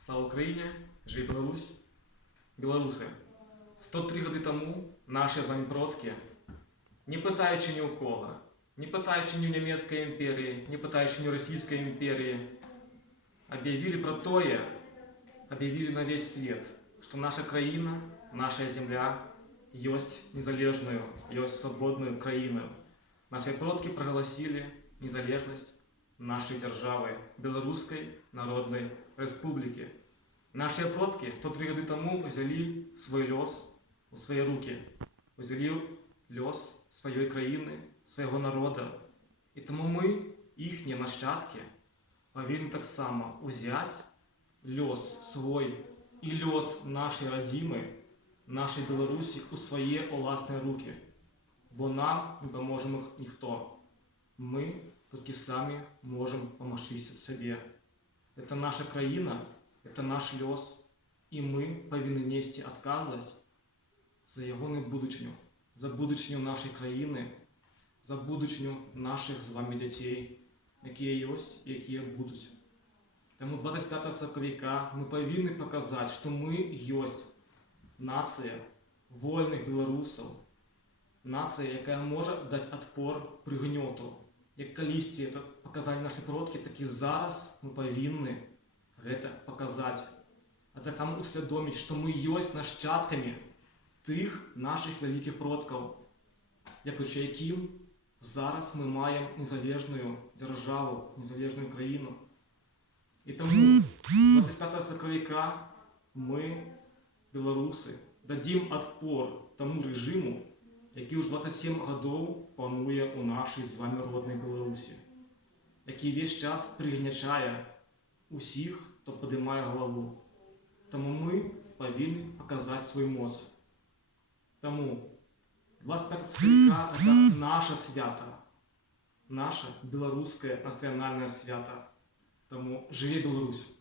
Слава Україні! Живі Білорусь! Білоруси! 103 роки тому наші з вами продки, не питаючи ні у кого, не питаючи ні у Німецької імперії, не питаючи ні у Російської імперії, об'явили про тое, об'явили на весь свет, что наша країна, наша земля есть незалежную, есть свободную країною. Наши продки проголосили незалежность нашей державы, Белорусской Народной Республики. Наши продки 103 года тому взяли свой лёс у свои руки, взяли лёс своей країни, своего народа. І тому ми, їхні нащадки, повинні так само взяти лёс свой і лёс нашої родими, нашої Білорусі у свої власні руки. Бо нам не поможе ніхто. Ми тільки самі можемо допомогти собі. Це наша країна, це наш лёс, і ми повинні нести відповідальність за його будучню, за будучню нашої країни, за будучню наших з вами дітей, які є і які будуть. Тому 25 соковика ми повинні показати, що ми є нація вольних білорусів, нація, яка може дати відпор при гньоту. Як колись це показали наші продки, так і зараз ми повинні це показати. А так само усвідомити, що ми є нащадками тих наших великих продків, дякуючи яким зараз ми маємо незалежну державу, незалежну країну. І тому 25 соковика ми, білоруси, дадим відпор тому режиму, який уже 27 років панує у нашій з вами родній Білорусі, який весь час пригнічає усіх, хто підіймає голову. Тому ми повинні показати свою моць. Тому 25 соковика – це наше свято, наше білоруське національне свято. Тому живе Білорусь!